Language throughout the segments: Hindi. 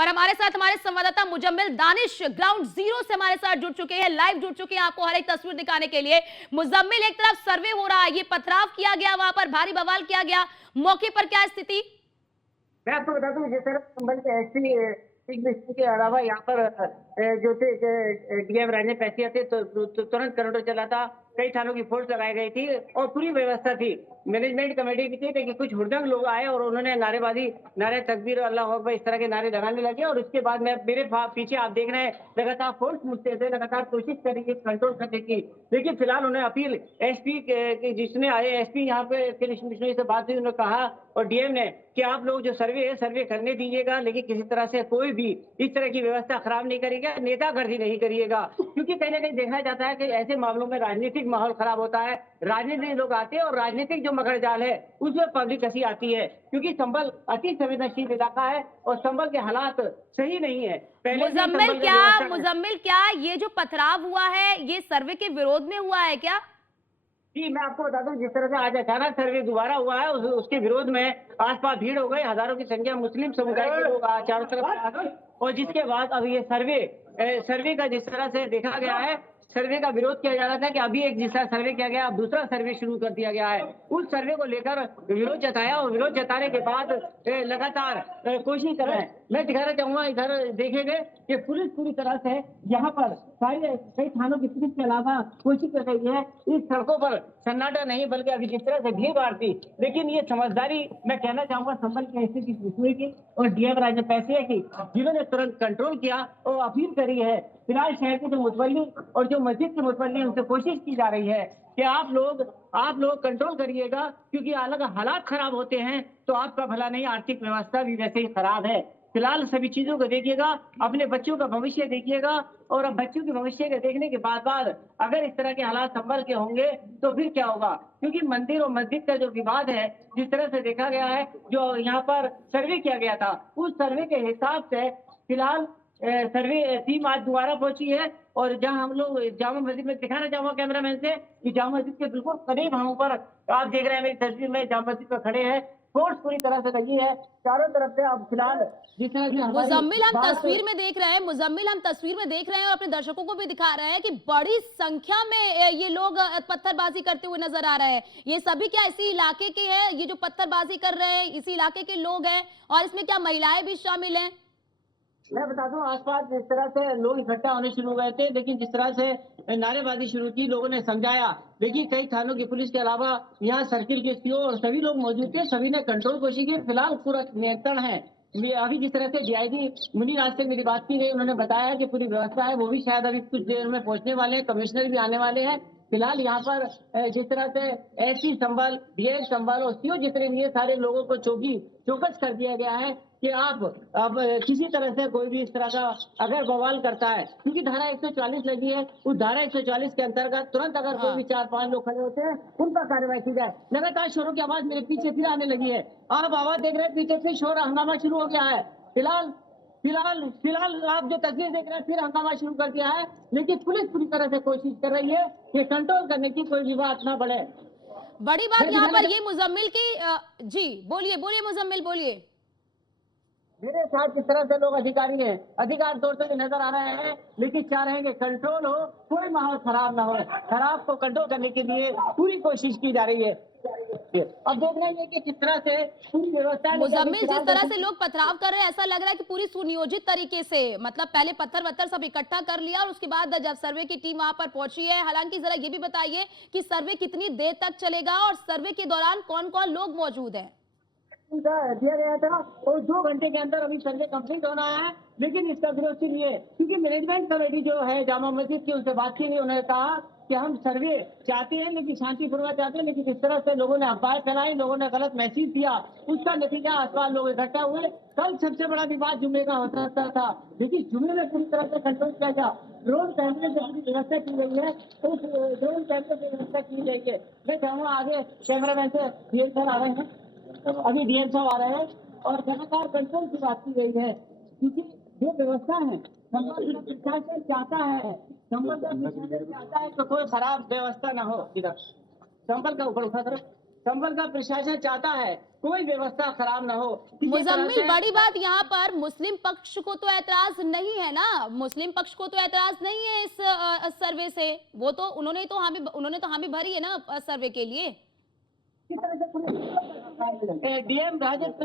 और हमारे साथ हमारे संवाददाता मुजम्मिल दानिश ग्राउंड जीरो से हमारे साथ जुड़ चुके हैं, लाइव जुड़ चुके हैं आपको हर एक तस्वीर दिखाने के लिए। मुजम्मिल, एक तरफ सर्वे हो रहा है, ये पथराव किया गया, वहां पर भारी बवाल किया गया, मौके पर क्या स्थिति? मैं आपको बता दूं, जिस तरह संभल के एसपी के अलावा यहाँ पर जो थे डीएम राजे पैसिया थे तो तुरंत कंट्रोल चला था। कई थानों की फोर्स लगाई गई थी और पूरी व्यवस्था थी, मैनेजमेंट कमेटी की थी। लेकिन कुछ हुड़दंग लोग आए और उन्होंने नारेबाजी, नारे तकबीर, अल्लाह अकबर, इस तरह के नारे लगाने लगे। और उसके बाद मेरे पीछे आप देख रहे हैं, लगातार फोर्स मुझसे थे, लगातार कोशिश करेंगे कंट्रोल करने की। लेकिन फिलहाल उन्हें अपील एसपी जिसने आए, एसपी यहाँ पे कृष्ण बिश्नोई से बात हुई, उन्होंने कहा और डीएम ने कि आप लोग जो सर्वे है सर्वे करने दीजिएगा, लेकिन किसी तरह से कोई भी इस तरह की व्यवस्था खराब नहीं करेगा, नेतागर्दी नहीं करिएगा। क्योंकि कहीं ना कहीं देखा जाता है कि ऐसे मामलों में राजनीतिक माहौल खराब होता है, राजनीतिक लोग आते हैं और राजनीतिक जो मगर जाल है उसमें पब्लिक हंसी आती है। क्योंकि संभल अति संवेदनशील इलाका है और संभल के हालात सही नहीं है। मुजम्मिल क्या ये जो पथराव हुआ है ये सर्वे के विरोध में हुआ है क्या? जी, मैं आपको बता दूं, जिस तरह से आज अचानक सर्वे दोबारा हुआ है, उसके विरोध में आसपास भीड़ हो गई, हजारों की संख्या मुस्लिम समुदाय के लोग चारों तरफ आ गए। और जिसके बाद अब ये सर्वे का जिस तरह से देखा गया है, सर्वे का विरोध किया जा रहा था कि अभी एक जिस तरह सर्वे किया गया, अब दूसरा सर्वे शुरू कर दिया गया है। उस सर्वे को लेकर विरोध जताया और विरोध जताने के बाद लगातार कोशिश कर रहे हैं। मैं दिखाना चाहूंगा, इधर देखेंगे कि पुलिस पूरी तरह से यहाँ पर कई थानों की पुलिस के अलावा कोशिश कर रही है। इस सड़कों पर सन्नाटा नहीं, बल्कि अभी जिस तरह से भीड़ भाड़ थी, लेकिन ये समझदारी मैं कहना चाहूंगा संभल के एसपी की और डीएम राजे पैसिया की, जिन्होंने तुरंत कंट्रोल किया और अपील करी है। फिलहाल शहर के जो मुतवल्ली और जो मस्जिद के मुतवल्ली, उनसे कोशिश की जा रही है कि आप लोग कंट्रोल करिएगा, क्योंकि अलग हालात खराब होते हैं तो आपका भला नहीं, आर्थिक व्यवस्था भी वैसे ही खराब है। फिलहाल सभी चीजों को देखिएगा, अपने बच्चों का भविष्य देखिएगा। और अब बच्चों के भविष्य के देखने के बाद अगर इस तरह के हालात संभल के होंगे तो फिर क्या होगा? क्योंकि मंदिर और मस्जिद का जो विवाद है, जिस तरह से देखा गया है, जो यहाँ पर सर्वे किया गया था, उस सर्वे के हिसाब से फिलहाल सर्वे टीम आज दोबारा पहुंची है। और जहां हम लोग जामा मस्जिद में, दिखाना चाहूंगा कैमरामैन से कि जामा मस्जिद के बिल्कुल करीब हम ऊपर आप देख रहे हैं मेरी तस्वीर में, जामा मस्जिद पर खड़े हैं। फोर्स पूरी तरह से लगी है चारों तरफ से। अब फिलहाल जिस तरह से मुजम्मिल हम तस्वीर में देख रहे हैं और अपने दर्शकों को भी दिखा रहे हैं कि बड़ी संख्या में ये लोग पत्थरबाजी करते हुए नजर आ रहे हैं। ये सभी क्या इसी इलाके के हैं? ये जो पत्थरबाजी कर रहे हैं इसी इलाके के लोग हैं और इसमें क्या महिलाएं भी शामिल हैं? मैं बता दूं, आसपास जिस तरह से लोग इकट्ठा होने शुरू हुए थे, लेकिन जिस तरह से नारेबाजी शुरू की, लोगों ने समझाया। देखिए, कई थानों की पुलिस के अलावा यहाँ सर्किल के एसपीओ और सभी लोग मौजूद थे, सभी ने कंट्रोल कोशिश की। फिलहाल पूरा नियंत्रण है। अभी जिस तरह से डीआईजी मुनीर आज से मेरी बात की गई, उन्होंने बताया कि पूरी व्यवस्था है, वो भी शायद अभी कुछ देर में पहुंचने वाले हैं, कमिश्नर भी आने वाले हैं। फिलहाल यहाँ पर जिस तरह से एसपी संभल, डीएम संभल और सीओ जितने भी सारे लोगों को चौकस कर दिया गया है कि आप अब किसी तरह से कोई भी इस तरह का अगर बवाल करता है, क्योंकि धारा 144 लगी है, उस धारा 144 के अंतर्गत तुरंत अगर कोई भी 4-5 लोग खड़े होते हैं, उन पर कार्रवाई की जाए। लगातार शोरों की आवाज मेरे पीछे फिर आने लगी है। आप आवाज देख रहे हैं, पीछे फिर शोर हंगामा शुरू हो गया है। फिलहाल आप जो तस्वीर देख रहे हैं, फिर हंगामा शुरू कर दिया है। लेकिन पुलिस पूरी तरह से कोशिश कर रही है कि कंट्रोल करने की कोई विवाद न बढ़े। बड़ी बात यहाँ पर ये मुजम्मिल की जी बोलिए मुजम्मिल बोलिए। मेरे साथ जिस तरह से लोग अधिकारी हैं, अधिकार तौर से नजर आ रहे हैं, लेकिन चाह रहे हैं कि कंट्रोल हो, कोई माहौल खराब ना हो। खराब को कंट्रोल करने के लिए पूरी कोशिश की जा रही है। अब देख रहे हैं कि किस तरह से पूरी व्यवस्था। मुजम्मिल, जिस तरह से लोग पथराव कर रहे हैं, ऐसा लग रहा है कि पूरी सुनियोजित तरीके से, मतलब पहले पत्थर सब इकट्ठा कर लिया और उसके बाद जब सर्वे की टीम वहां पर पहुंची है। हालांकि जरा ये भी बताइए कि सर्वे कितनी देर तक चलेगा और सर्वे के दौरान कौन कौन लोग मौजूद हैं? दिया गया था और 2 घंटे के अंदर अभी सर्वे कंप्लीट होना है। लेकिन इसका विरोध इसलिए क्योंकि मैनेजमेंट कमेटी जो है जामा मस्जिद की, उनसे बात की गई। उन्होंने कहा कि हम सर्वे चाहते हैं, लेकिन शांतिपूर्वक चाहते हैं, लेकिन इस तरह से लोगों ने अफवाहें फैलाई, लोगों ने गलत मैसेज दिया, उसका नतीजा आसपास लोग इकट्ठा हुए। कल सबसे बड़ा विवाद जुम्मे का हो सकता था, लेकिन जुम्मे में पूरी तरह से कंट्रोल किया गया। ड्रोन कैमरे से पूरी व्यवस्था की गई है, उस ड्रोन कैमरे से व्यवस्था की गई है। मैं चाहूँगा आगे कैमरामैन से डीएम सर आ रहे हैं, अभी डीएम साहब आ रहे हैं और लगातार कंट्रोल की बात की गई है। क्योंकि जो व्यवस्था है, संबल का प्रशासन चाहता है, संबल का प्रशासन चाहता है कि कोई खराब व्यवस्था ना हो। इधर संबल का ऊपर उठा करो, संभल का प्रशासन चाहता है कोई व्यवस्था खराब न हो। किसी तरह मुजम्मिल, से बड़ी बात यहाँ पर मुस्लिम पक्ष को तो ऐतराज नहीं है ना, मुस्लिम पक्ष को तो ऐतराज नहीं है इस सर्वे से। वो तो उन्होंने तो हामी भरी है ना सर्वे के लिए। डीएम राजद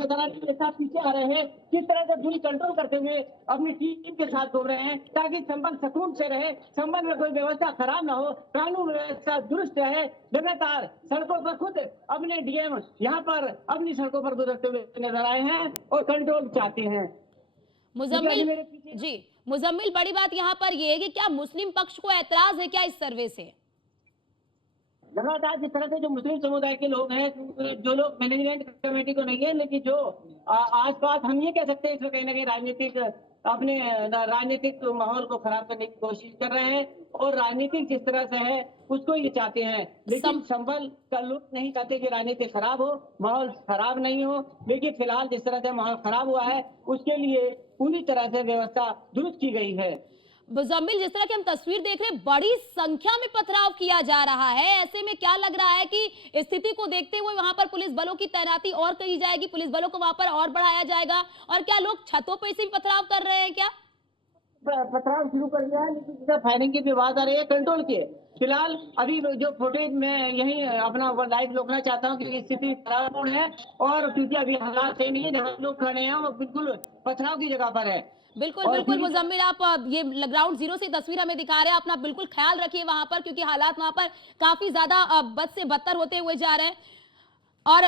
नजर पीछे आ रहे हैं, किस तरह से दूरी कंट्रोल करते हुए अपनी टीम के साथ घूम रहे हैं ताकि संबंध सुकून से रहे, संबंध में कोई व्यवस्था खराब ना हो, कानून व्यवस्था दुरुस्त रहे। लगातार सड़कों पर खुद अपने डीएम यहाँ पर अपनी सड़कों पर गुजरते हुए नजर आए हैं और कंट्रोल चाहते हैं। मुजम्मिल जी, मुजम्मिल, बड़ी बात यहाँ पर ये है कि क्या मुस्लिम पक्ष को ऐतराज है क्या इस सर्वे से? लगातार जिस तरह से जो मुस्लिम समुदाय के लोग हैं, जो लोग मैनेजमेंट कमेटी को नहीं है, लेकिन जो आसपास हम ये कह सकते हैं इसमें कहीं ना कहीं राजनीतिक माहौल को खराब करने की कोशिश कर रहे हैं और राजनीतिक जिस तरह से है उसको ये चाहते हैं। लेकिन संभल का लोग नहीं चाहते कि राजनीति खराब हो, माहौल खराब नहीं हो। लेकिन फिलहाल जिस तरह से माहौल खराब हुआ है उसके लिए पूरी तरह से व्यवस्था दुरुस्त की गई है। मुजम्मिल, जिस तरह की हम तस्वीर देख रहे हैं, बड़ी संख्या में पथराव किया जा रहा है। ऐसे में क्या लग रहा है कि स्थिति को देखते हुए वहां पर पुलिस बलों की तैनाती और की जाएगी, पुलिस बलों को वहां पर और बढ़ाया जाएगा? और क्या लोग छतों पर से भी पथराव कर रहे हैं क्या? पथराव शुरू कर दिया है, लेकिन फायरिंग की भी आवाज आ रही है, कंट्रोल किए। फिलहाल अभी जो फुटेज में यही अपना लाइव रोकना चाहता हूँ क्योंकि स्थिति खराब है और क्योंकि अभी हालात सही नहीं है, जहाँ लोग खड़े हैं वो बिल्कुल पथराव की जगह पर है। बिल्कुल बिल्कुल मुजम्मिल, आप ये ग्राउंड जीरो से तस्वीर हमें दिखा रहे हैं। अपना बिल्कुल ख्याल रखिए वहां पर, क्योंकि हालात वहां पर काफी ज्यादा बद से बदतर होते हुए जा रहे हैं। और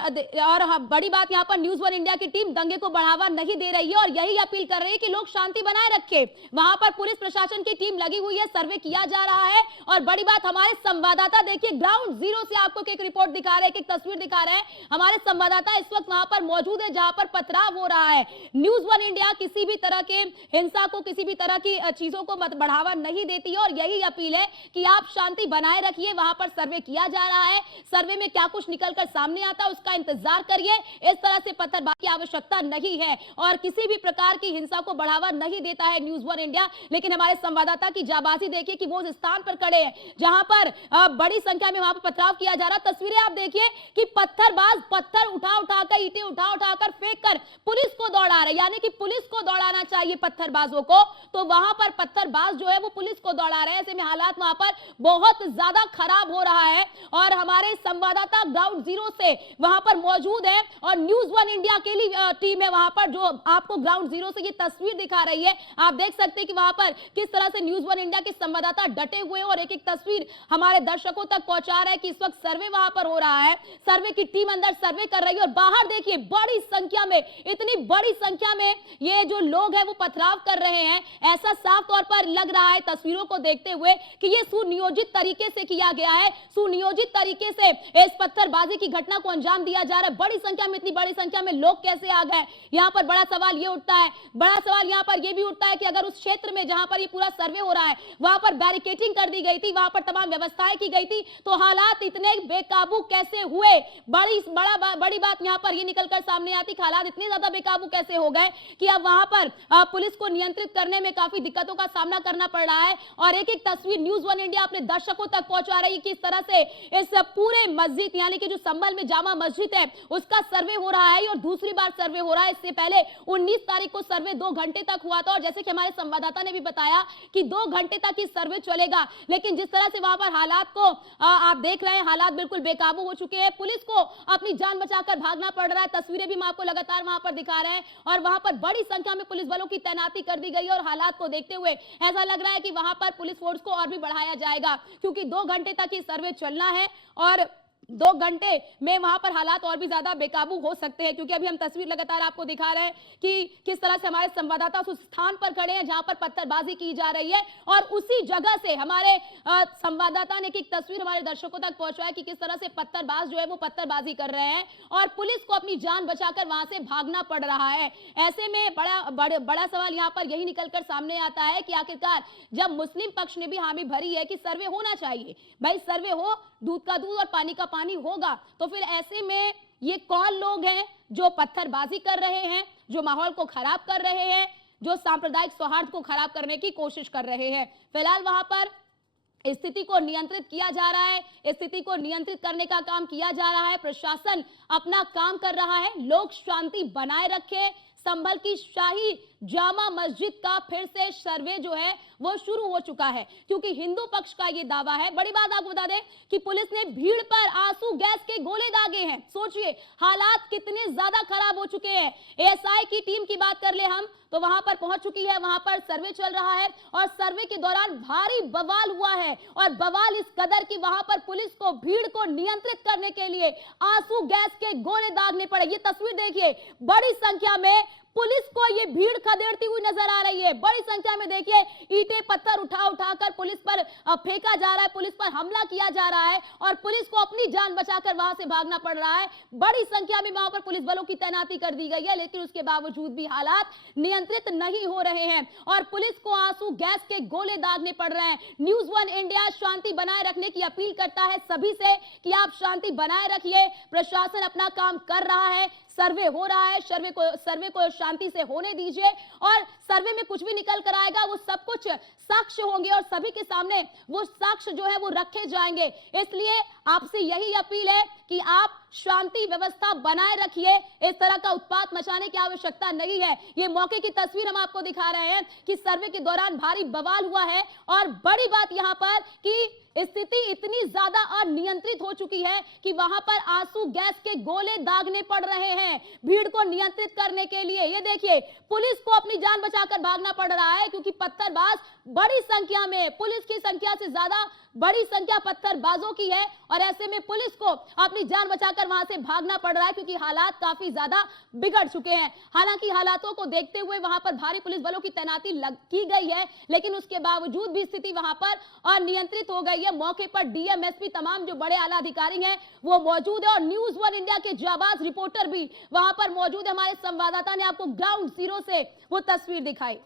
बड़ी बात यहाँ पर न्यूज़ वन इंडिया की टीम दंगे को बढ़ावा नहीं दे रही है और यही अपील कर रही है कि लोग शांति बनाए रखें। वहां पर पुलिस प्रशासन की टीम लगी हुई है, सर्वे किया जा रहा है। और बड़ी बात, हमारे संवाददाता देखिए ग्राउंड जीरो से आपको एक रिपोर्ट दिखा रहे हैं, एक तस्वीर दिखा रहे हैं। हमारे संवाददाता इस वक्त वहां पर मौजूद है जहां पर पथराव हो रहा है। न्यूज़ वन इंडिया किसी भी तरह के हिंसा को, किसी भी तरह की चीजों को बढ़ावा नहीं देती है और यही अपील है कि आप शांति बनाए रखिए। वहां पर सर्वे किया जा रहा है, सर्वे में क्या कुछ निकलकर सामने आता है उसका इंतजार करिए। इस तरह से पत्थरबाजी की आवश्यकता नहीं है और किसी भी प्रकार की हिंसा को बढ़ावा नहीं देता है न्यूज़ वन इंडिया। लेकिन हमारे संवाददाता की जाबाजी देखिए कि वो उस स्थान पर खड़े हैं जहां पर बड़ी संख्या में वहां पर पथराव किया जा रहा है। तस्वीरें आप देखिए कि पत्थरबाज पत्थर उठाकर, ईंटें उठाकर फेंक कर पुलिस को दौड़ा रहे, यानी कि पुलिस को दौड़ाना चाहिए पत्थरबाजों को, तो वहां पर पत्थरबाज जो है वो पुलिस को दौड़ा रहे हैं। ऐसे में हालात वहां पर बहुत ज्यादा खराब हो रहा है और हमारे संवाददाता ग्राउंड जीरो से वहां पर मौजूद है और न्यूज़ वन इंडिया के लिए टीम है वहां पर, जो आपको ग्राउंड जीरो से ये तस्वीर दिखा रही है। आप देख सकते हैं कि वहां पर किस तरह से न्यूज़ वन इंडिया के संवाददाता डटे हुए हैं और एक एक तस्वीर हमारे दर्शकों तक पहुंचा रहा है कि इस वक्त सर्वे वहां पर हो रहा है। सर्वे की टीम अंदर सर्वे कर रही है और बाहर देखिए बड़ी संख्या में, इतनी बड़ी संख्या में ये जो लोग हैं वो पथराव कर रहे हैं। ऐसा साफ तौर पर लग रहा है तस्वीरों को देखते हुए कि ये सुनियोजित तरीके से किया गया है, सुनियोजित तरीके से इस पत्थरबाजी की घटना को अंजाम दिया जा रहा है। बड़ी संख्या में, इतनी बड़ी संख्या में लोग कैसे आ गए, यहां पर बड़ा सवाल ये उठता है। बड़ा सवाल यहां पर ये भी उठता है कि अगर उस क्षेत्र में जहां पर ये पूरा सर्वे हो रहा है वहां पर बैरिकेडिंग कर दी गई थी, वहां पर तमाम व्यवस्थाएं की गई थी, तो हालात इतने बेकाबू कैसे हुए? बड़ी बात यहां पर ये निकलकर सामने आती कि हालात इतने ज्यादा बेकाबू कैसे हो गए कि अब वहां पर पुलिस को नियंत्रित करने में काफी दिक्कतों का सामना करना पड़ रहा है। और एक एक तस्वीर न्यूज़ वन इंडिया अपने दर्शकों तक पहुंचा रही है कि इस तरह से इस पूरे मस्जिद यानी कि जो संभल में जामा मस्जिद है उसका सर्वे हो रहा है और दूसरी बार सर्वे हो रहा है। इससे पहले 19 तारीख को सर्वे 2 घंटे तक हुआ था और जैसे कि हमारे संवाददाता ने भी बताया कि 2 घंटे तक इस सर्वे चलेगा। लेकिन जिस तरह से वहां पर हालात को आप देख रहे हैं, हालात बिल्कुल बेकाबू हो चुके हैं। पुलिस को अपनी जान बचाकर भागना पड़ रहा है। तस्वीरें भी हम आपको लगातार वहां पर दिखा रहे हैं और वहां पर बड़ी संख्या में पुलिस बलों की तैनाती कर दी गई और हालात को देखते हुए ऐसा लग रहा है कि वहां पर पुलिस फोर्स को और भी बढ़ाया जाएगा, क्योंकि 2 घंटे तक ये सर्वे चलना है और 2 घंटे में वहां पर हालात और भी ज्यादा बेकाबू हो सकते हैं। क्योंकि अभी हम तस्वीर लगातार आपको दिखा रहे हैं कि किस तरह से हमारे संवाददाता उस स्थान पर खड़े हैं जहां पर पत्थरबाजी की जा रही है और उसी जगह से हमारे संवाददाता ने एक तस्वीर हमारे दर्शकों तक पहुंचाया कि किस तरह से पत्थरबाज जो है वो पत्थरबाजी कर रहे हैं और पुलिस को अपनी जान बचाकर वहां से भागना पड़ रहा है। ऐसे में बड़ा सवाल यहां पर यही निकलकर सामने आता है कि आखिरकार जब मुस्लिम पक्ष ने भी हामी भरी है कि सर्वे होना चाहिए, भाई सर्वे हो, दूध का दूध और पानी का पानी होगा, तो फिर ऐसे में ये कौन लोग हैं जो पत्थरबाजी कर रहे हैं, जो माहौल को खराब कर रहे हैं, जो सांप्रदायिक सौहार्द को खराब करने की कोशिश कर रहे हैं? फिलहाल वहां पर स्थिति को नियंत्रित किया जा रहा है, स्थिति को नियंत्रित करने का काम किया जा रहा है। प्रशासन अपना काम कर रहा है, लोग शांति बनाए रखें। संभल की शाही जामा मस्जिद का फिर से सर्वे जो है वो शुरू हो चुका है, क्योंकि हिंदू पक्ष का ये दावा है। बड़ी बात आपको बता दें कि पुलिस ने भीड़ पर आंसू गैस के गोले दागे हैं। सोचिए हालात कितने ज्यादा खराब हो चुके हैं। एएसआई की टीम की बात कर ले हम तो वहां पर पहुंच चुकी है, वहां पर सर्वे चल रहा है और सर्वे के दौरान भारी बवाल हुआ है और बवाल इस कदर की वहां पर पुलिस को भीड़ को नियंत्रित करने के लिए आंसू गैस के गोले दागने पड़े। ये तस्वीर देखिए, बड़ी संख्या में पुलिस को ये भीड़ खदेड़ती हुई नजर आ रही है। बड़ी संख्या में देखिए ईंटें पत्थर उठाकर पुलिस पर फेंका जा रहा है, पुलिस पर हमला किया जा रहा है और पुलिस को अपनी जान बचाकर वहां से भागना पड़ रहा है। बड़ी संख्या में वहां पर पुलिस बलों की तैनाती कर दी गई है, लेकिन उसके बावजूद भी हालात नियंत्रित नहीं हो रहे हैं और पुलिस को आंसू गैस के गोले दागने पड़ रहे हैं। न्यूज़ 1 इंडिया शांति बनाए रखने की अपील करता है सभी से कि आप शांति बनाए रखिए। प्रशासन अपना काम कर रहा है, सर्वे हो रहा है, सर्वे को शांति से होने दीजिए और सर्वे में कुछ भी निकल कर आएगा वो सब कुछ साक्ष्य होंगे और सभी के सामने वो साक्ष्य जो है वो रखे जाएंगे। इसलिए आपसे यही अपील है कि आप शांति व्यवस्था बनाए रखिए, इस तरह का उत्पात मचाने की आवश्यकता नहीं है। ये मौके की तस्वीर हम आपको दिखा रहे हैं कि सर्वे के दौरान भारी बवाल हुआ है और बड़ी बात यहां पर कि स्थिति इतनी ज्यादा अनियंत्रित हो चुकी है कि वहां पर आंसू गैस के गोले दागने पड़ रहे हैं भीड़ को नियंत्रित करने के लिए। ये देखिए पुलिस को अपनी जान बचाकर भागना पड़ रहा है, क्योंकि पत्थरबाज बड़ी संख्या में, पुलिस की संख्या से ज्यादा बड़ी संख्या पत्थरबाजों की है और ऐसे में पुलिस को अपनी जान बचाकर वहां से भागना पड़ रहा है, क्योंकि हालात काफी ज्यादा बिगड़ चुके हैं। हालांकि हालातों को देखते हुए वहां पर भारी पुलिस बलों की तैनाती की गई है, लेकिन उसके बावजूद भी स्थिति वहां पर अनियंत्रित हो गई है। मौके पर डीएम, एसपी, तमाम जो बड़े आला अधिकारी हैं वो मौजूद है और न्यूज़ 1 इंडिया के जाबाज रिपोर्टर भी वहां पर मौजूद है। हमारे संवाददाता ने आपको ग्राउंड जीरो से वो तस्वीर दिखाई।